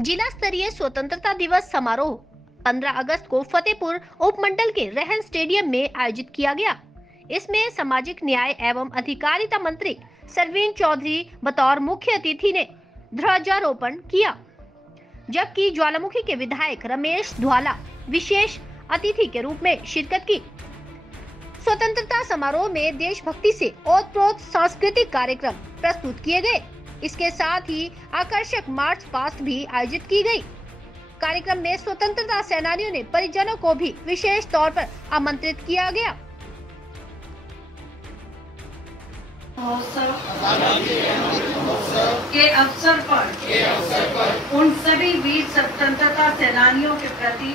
जिला स्तरीय स्वतंत्रता दिवस समारोह 15 अगस्त को फतेहपुर उपमंडल के रहन स्टेडियम में आयोजित किया गया। इसमें सामाजिक न्याय एवं अधिकारिता मंत्री सरवीन चौधरी बतौर मुख्य अतिथि ने ध्वजारोपण किया, जबकि ज्वालामुखी के विधायक रमेश धवाला विशेष अतिथि के रूप में शिरकत की। स्वतंत्रता समारोह में देशभक्ति से ओतप्रोत सांस्कृतिक कार्यक्रम प्रस्तुत किए गए। इसके साथ ही आकर्षक मार्च पास्ट भी आयोजित की गई। कार्यक्रम में स्वतंत्रता सेनानियों ने परिजनों को भी विशेष तौर पर आमंत्रित किया गया। के अवसर पर उन सभी वीर स्वतंत्रता सेनानियों के प्रति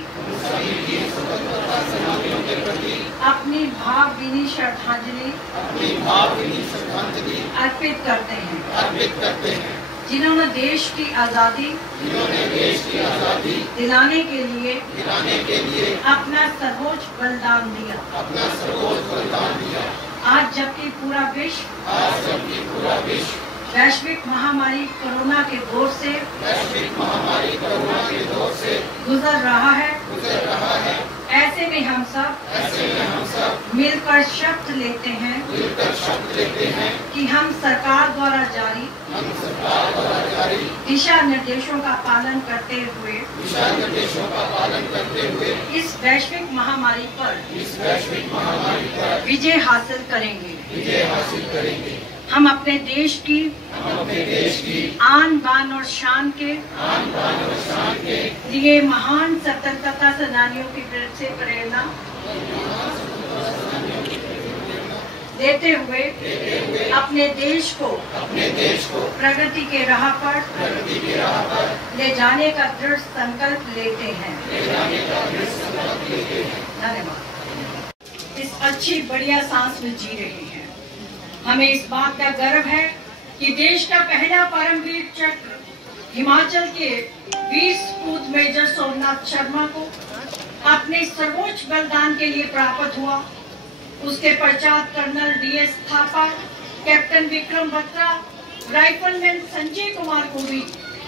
अपनी भावभीनी श्रद्धांजलि अर्पित करते हैं, जिन्होंने देश की आजादी दिलाने के लिए अपना सर्वोच्च बलिदान दिया। आज जबकि पूरा विश्व वैश्विक महामारी कोरोना के दौर से गुजर रहा है, ऐसे में हम सब मिलकर शपथ लेते हैं कि हम सरकार द्वारा जारी दिशा निर्देशों का पालन करते हुए इस वैश्विक महामारी पर विजय हासिल करेंगे। हम अपने देश की आन बान और शान के लिए महान स्वतंत्रता सेनानियों की से प्रेरणा देते हुए अपने देश को प्रगति के राह पर ले जाने का दृढ़ संकल्प लेते हैं। धन्यवाद। इस अच्छी बढ़िया सांस में जी रहे हैं। हमें इस बात का गर्व है कि देश का पहला परमवीर चक्र हिमाचल के वीर सपूत मेजर सोमनाथ शर्मा को अपने सर्वोच्च बलिदान के लिए प्राप्त हुआ। उसके पश्चात colonel DS Thapa, captain Vikram Batra, rifleman Sanjay Kumar को भी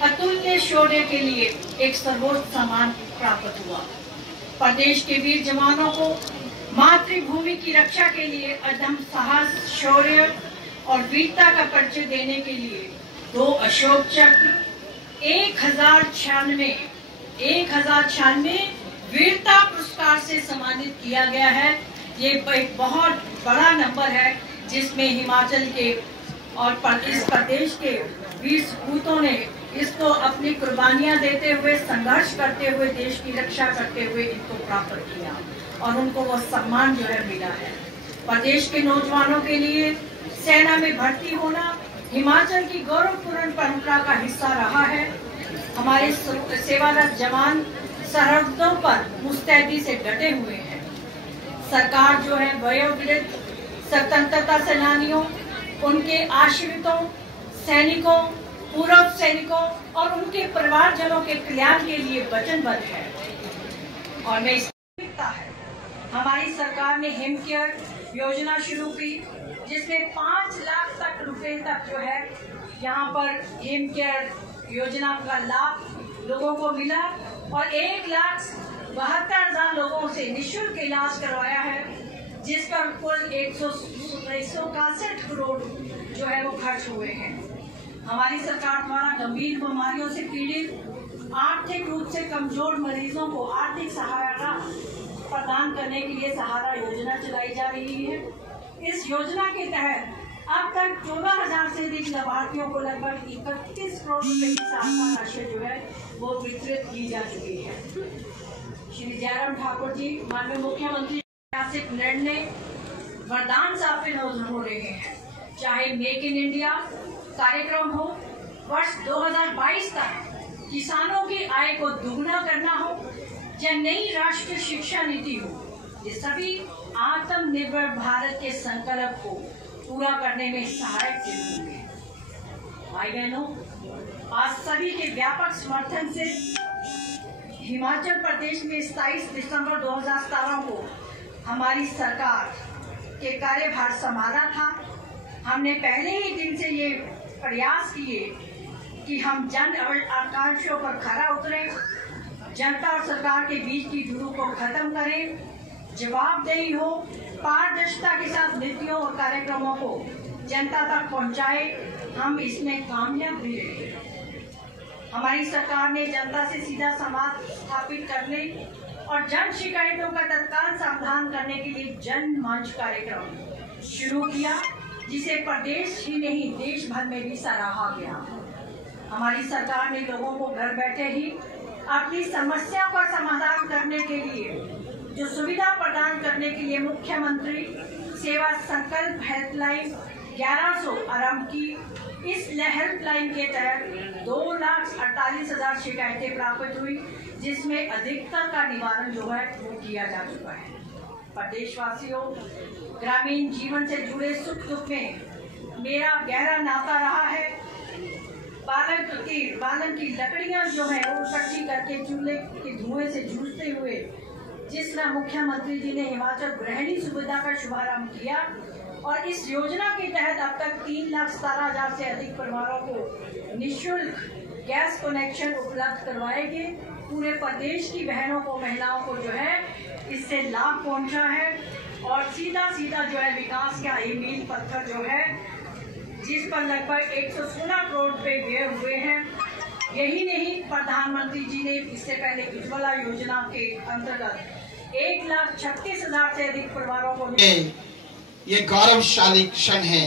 अतुल्य शौर्य के लिए एक सर्वोच्च सम्मान प्राप्त हुआ। प्रदेश के वीर जवानों को मातृभूमि की रक्षा के लिए अदम्य साहस, शौर्य और वीरता का परिचय देने के लिए 2 अशोक चक्र, 1096 वीरता पुरस्कार से सम्मानित किया गया है। ये एक बहुत बड़ा नंबर है, जिसमें हिमाचल के और इस प्रदेश के वीर सपूतों ने इसको अपनी कुर्बानियां देते हुए, संघर्ष करते हुए, देश की रक्षा करते हुए इनको प्राप्त किया और उनको वो सम्मान जो है मिला है। प्रदेश के नौजवानों के लिए सेना में भर्ती होना हिमाचल की गौरवपूर्ण परंपरा का हिस्सा रहा है। हमारे सेवारत जवान सरहदों पर मुस्तैदी से डटे हुए हैं। सरकार जो है वयोवृद्ध स्वतंत्रता सेनानियों, उनके आश्रितों, सैनिकों, पूर्व सैनिकों और उनके परिवारजनों के कल्याण के लिए वचनबद्ध है। और मैं हमारी सरकार ने हिम केयर योजना शुरू की, जिसमें 5 लाख तक रुपए तक जो है यहाँ पर हिम केयर योजना का लाभ लोगों को मिला और 1,72,000 लोगों से निःशुल्क इलाज करवाया है, जिस पर कुल 161 करोड़ जो है वो खर्च हुए हैं। हमारी सरकार द्वारा गंभीर बीमारियों से पीड़ित आर्थिक रूप से कमजोर मरीजों को आर्थिक सहायता प्रदान करने के लिए सहारा योजना चलाई जा रही है। इस योजना के तहत अब तक 14,000 से अधिक लाभार्थियों को लगभग 31 करोड़ रुपए की सहायता राशि जो है वो वितरित की जा चुकी है। श्री जयराम ठाकुर जी, माननीय मुख्यमंत्री, ऐतिहासिक निर्णय वरदान साबित हो रहे हैं। चाहे मेक इन इंडिया कार्यक्रम हो, वर्ष 2022 तक किसानों की आय को दोगुना करना हो, या नई राष्ट्रीय शिक्षा नीति हो, ये सभी आत्मनिर्भर भारत के संकल्प को पूरा करने में सहायक सिद्ध होंगे। भाई बहनों, आज सभी के व्यापक समर्थन से हिमाचल प्रदेश में 27 दिसंबर 2017 को हमारी सरकार के कार्यभार संभाला था। हमने पहले ही दिन से ये प्रयास किए कि हम जन आकांक्षाओं पर खरा उतरे, जनता और सरकार के बीच की दूरी को खत्म करें, जवाबदेही हो, पारदर्शिता के साथ नीतियों और कार्यक्रमों को जनता तक पहुंचाए। हम इसमें कामयाब भी रहे। हमारी सरकार ने जनता से सीधा संवाद स्थापित करने और जन शिकायतों का तत्काल समाधान करने के लिए जन मंच कार्यक्रम शुरू किया, जिसे प्रदेश ही नहीं देश भर में भी सराहा गया। हमारी सरकार ने लोगों को घर बैठे ही अपनी समस्याओं का समाधान करने के लिए जो सुविधा प्रदान करने के लिए मुख्यमंत्री सेवा संकल्प हेल्पलाइन 1100 आरंभ की। इस हेल्पलाइन के तहत 2,48,000 शिकायतें प्राप्त हुई, जिसमें अधिकतर का निवारण जो है वो किया जा चुका है। प्रदेशवासियों, ग्रामीण जीवन से जुड़े सुख दुख में मेरा गहरा नाता रहा है। बालन की लकड़ियां जो है वो इकट्ठी करके चूल्हे के धुएं से जूझते हुए जिस तरह मुख्यमंत्री जी ने हिमाचल गृहिणी सुविधा का शुभारंभ किया, और इस योजना के तहत अब तक 3,17,000 से अधिक परिवारों को निःशुल्क गैस कनेक्शन उपलब्ध करवाए गए। पूरे प्रदेश की बहनों को, महिलाओं को जो है इससे लाभ पहुंचा है, और सीधा जो है विकास का ये मील पत्थर जो है, जिस पर लगभग 116 करोड़ रुपए व्यय हुए हैं। यही नहीं, प्रधानमंत्री जी ने इससे पहले उज्ज्वला योजना के अंतर्गत 1,36,000 से अधिक परिवारों को ये गौरवशाली क्षण है